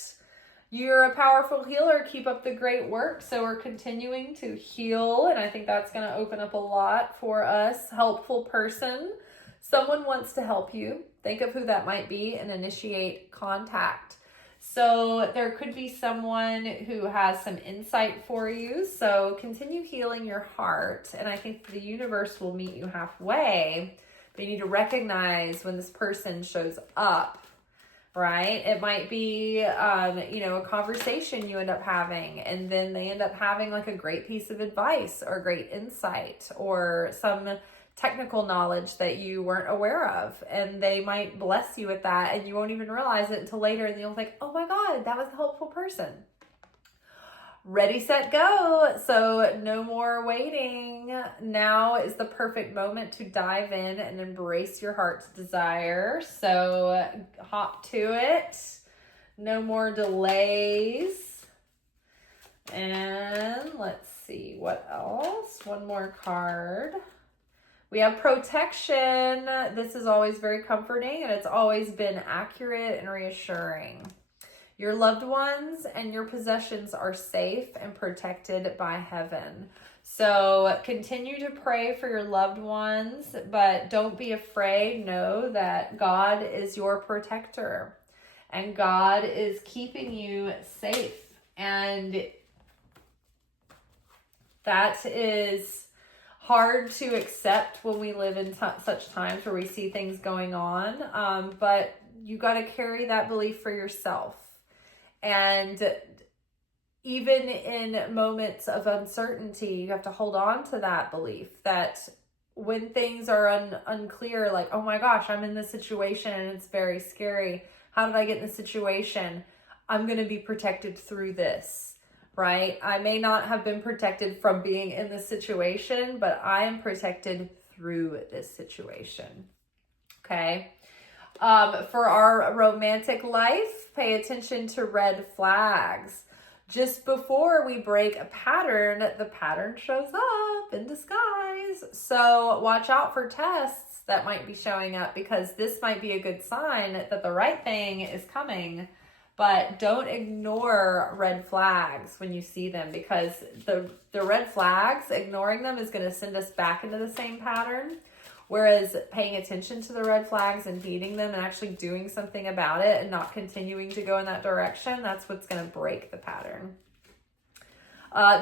You're a powerful healer. Keep up the great work. So we're continuing to heal, and I think that's going to open up a lot for us. Helpful person. Someone wants to help you. Think of who that might be and initiate contact. So there could be someone who has some insight for you. So continue healing your heart. And I think the universe will meet you halfway. But you need to recognize when this person shows up, right? It might be, a conversation you end up having. And then they end up having like a great piece of advice or great insight or some technical knowledge that you weren't aware of, and they might bless you with that and you won't even realize it until later, and you'll think, oh my God, that was a helpful person. Ready, set, go. So no more waiting. Now is the perfect moment to dive in and embrace your heart's desire. So hop to it. No more delays. And let's see what else. One more card. We have protection. This is always very comforting, and it's always been accurate and reassuring. Your loved ones and your possessions are safe and protected by heaven. So continue to pray for your loved ones, but don't be afraid. Know that God is your protector, and God is keeping you safe. And that is hard to accept when we live in such times where we see things going on. But you got to carry that belief for yourself. And even in moments of uncertainty, you have to hold on to that belief that when things are unclear, like, oh my gosh, I'm in this situation and it's very scary. How did I get in this situation? I'm going to be protected through this. Right? I may not have been protected from being in this situation, but I am protected through this situation. Okay. For our romantic life, pay attention to red flags. Just before we break a pattern, the pattern shows up in disguise. So watch out for tests that might be showing up, because this might be a good sign that the right thing is coming. But don't ignore red flags when you see them, because the red flags, ignoring them is going to send us back into the same pattern. Whereas paying attention to the red flags and beating them and actually doing something about it and not continuing to go in that direction, that's what's going to break the pattern.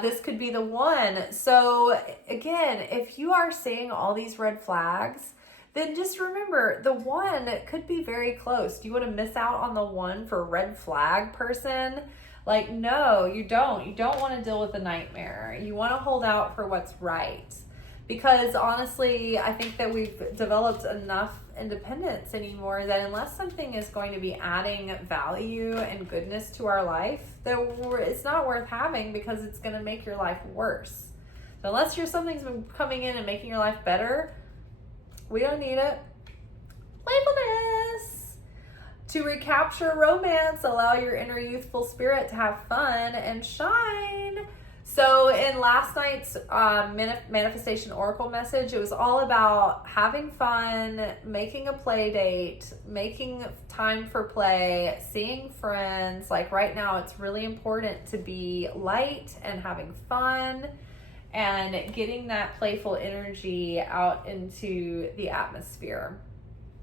This could be the one. So again, if you are seeing all these red flags, then just remember the one could be very close. Do you want to miss out on the one for red flag person? Like, no, you don't. You don't want to deal with the nightmare. You want to hold out for what's right. Because honestly, I think that we've developed enough independence anymore that unless something is going to be adding value and goodness to our life, that it's not worth having, because it's going to make your life worse. So unless something's been coming in and making your life better, we don't need it. Playfulness. To recapture romance, allow your inner youthful spirit to have fun and shine. So in last night's manifestation oracle message, it was all about having fun, making a play date, making time for play, seeing friends. Like right now, it's really important to be light and having fun and getting that playful energy out into the atmosphere.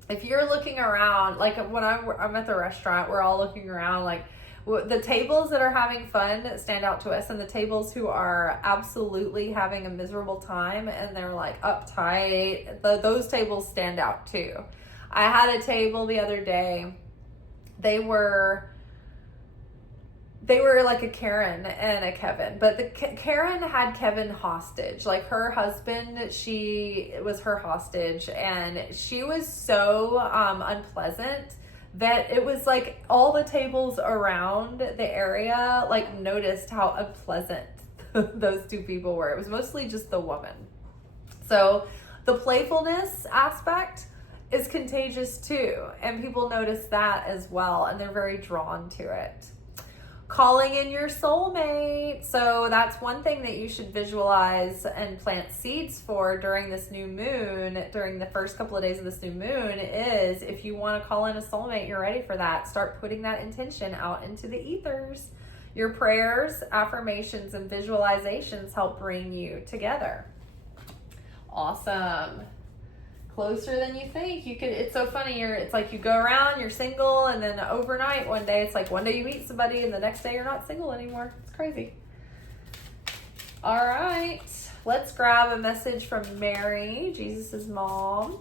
If you're looking around, like when I'm at the restaurant, we're all looking around, like the tables that are having fun stand out to us, and the tables who are absolutely having a miserable time and they're like uptight, those tables stand out too. I had a table the other day. They were they were like a Karen and a Kevin, but the Karen had Kevin hostage. Like her husband, she was her hostage, and she was so unpleasant that it was like all the tables around the area like noticed how unpleasant those two people were. It was mostly just the woman. So the playfulness aspect is contagious too, and people notice that as well, and they're very drawn to it. Calling in your soulmate. So that's one thing that you should visualize and plant seeds for during this new moon, during the first couple of days of this new moon, is if you want to call in a soulmate, you're ready for that. Start putting that intention out into the ethers. Your prayers, affirmations, and visualizations help bring you together. Awesome. Closer than you think. It's so funny. It's like you go around, you're single, and then overnight one day, it's like one day you meet somebody and the next day you're not single anymore. It's crazy. All right. Let's grab a message from Mary, Jesus' mom.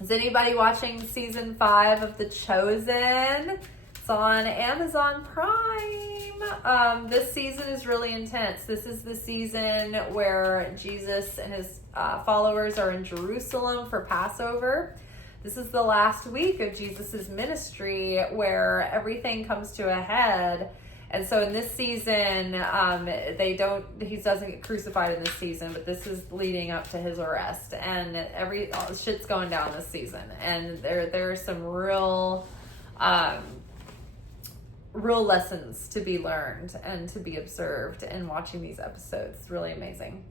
Is anybody watching season 5 of The Chosen? It's on Amazon Prime. This season is really intense. This is the season where Jesus and his followers are in Jerusalem for Passover. This is the last week of Jesus's ministry where everything comes to a head. And so in this season, he doesn't get crucified in this season, but this is leading up to his arrest, and shit's going down this season. And there are some real lessons to be learned and to be observed in watching these episodes. It's really amazing.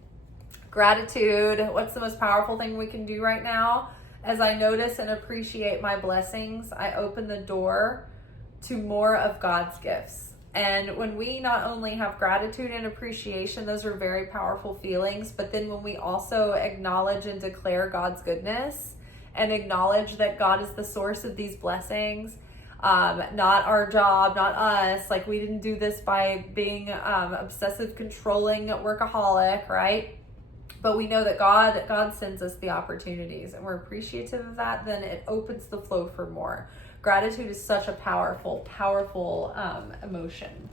Gratitude. What's the most powerful thing we can do right now? As I notice and appreciate my blessings, I open the door to more of God's gifts. And when we not only have gratitude and appreciation, those are very powerful feelings, but then when we also acknowledge and declare God's goodness and acknowledge that God is the source of these blessings, not our job, not us, like we didn't do this by being obsessive, controlling workaholic, right? But we know that God sends us the opportunities, and we're appreciative of that. Then it opens the flow for more. Gratitude is such a powerful emotion.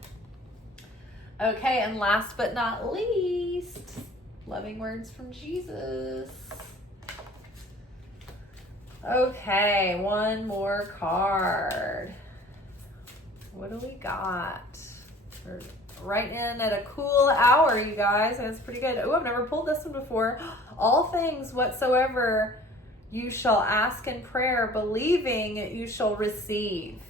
Okay, and last but not least, loving words from Jesus. Okay, one more card. What do we got? We're right in at a cool hour, you guys. That's pretty good. Oh, I've never pulled this one before. All things whatsoever you shall ask in prayer, believing you shall receive.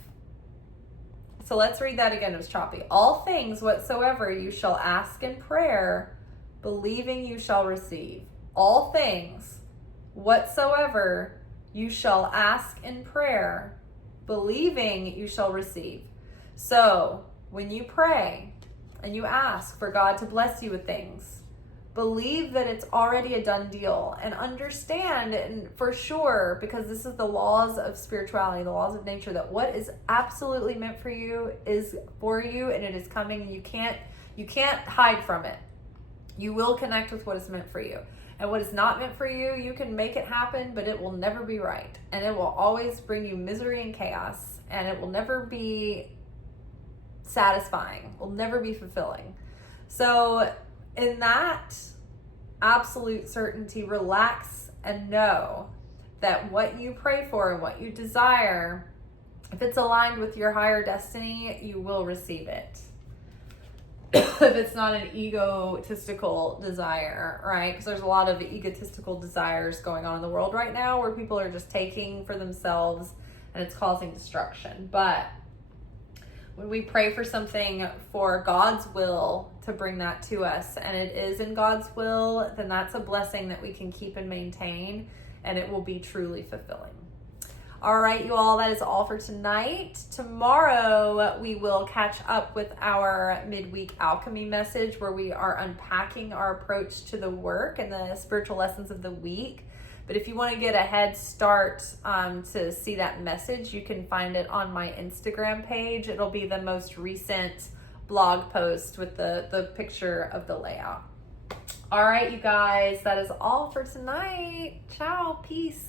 So let's read that again. It was choppy. All things whatsoever you shall ask in prayer, believing you shall receive. All things whatsoever you shall ask in prayer, believing you shall receive. So when you pray and you ask for God to bless you with things, believe that it's already a done deal, and understand, and for sure, because this is the laws of spirituality, the laws of nature, that what is absolutely meant for you is for you, and it is coming, and you can't hide from it. You will connect with what is meant for you. And what is not meant for you, you can make it happen, but it will never be right. And it will always bring you misery and chaos, and it will never be satisfying, will never be fulfilling. So in that absolute certainty, relax and know that what you pray for and what you desire, if it's aligned with your higher destiny, you will receive it. If it's not an egotistical desire, right? Because there's a lot of egotistical desires going on in the world right now where people are just taking for themselves and it's causing destruction. But when we pray for something for God's will to bring that to us, and it is in God's will, then that's a blessing that we can keep and maintain, and it will be truly fulfilling. All right, you all, that is all for tonight. Tomorrow, we will catch up with our midweek alchemy message, where we are unpacking our approach to the work and the spiritual lessons of the week. But if you want to get a head start to see that message, you can find it on my Instagram page. It'll be the most recent blog post with the picture of the layout. All right, you guys, that is all for tonight. Ciao, peace.